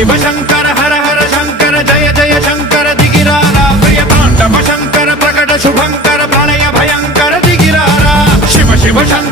शिव शंकर हर हर शंकर जय जय शंकर दिगिरारा प्रिय तांडव शंकर प्रकट शुभंकर प्रणय भयंकर दिगिरारा शिव शिव शंकर